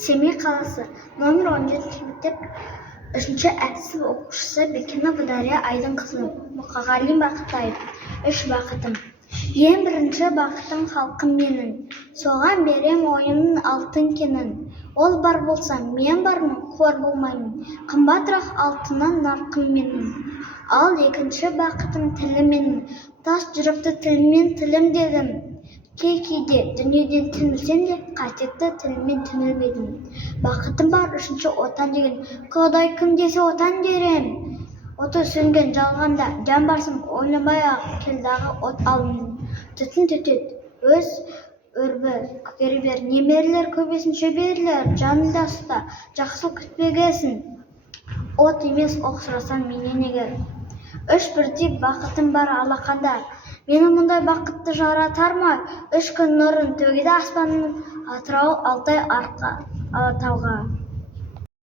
Семей қаласы, номер 17 мектеп 3-ші сынып оқушысы Бекина Бұдария Айдынқызы, Мұқағали Бақытаев. 3 бақытым. Ең бірінші бақытым халқым менің, соған берем ойымның алтын кенін. Ол бар болса, мен бармын, қор болмаймын, қымбатырақ алтыннан нарқым менің. Ал екінші бақытым тілі менің, тас жүректі тілмен тілім дедім. Кейде дүниеден түңілсем де, қасиетті тілмен түңілмедім. Бақытым бар үшінші отан деген, Құдай кім десе отан дерем. Оты сөнген жалғанда, жан барсың ойламай-ақ келдағы от алмен. Түтін түтет, өз өрбі көтере бер, немерелер көбесін шөберелер, жанында ұста, жақсылық күтпегесін. От емес оқ сұрасаң менен егер. 3 бірдей бақытым бар алақанда, мені мұндай бақытты жаратар ма? 3 күн нұрын төгеді аспанның, Атырау, Алтай, Арқа, Алатауға.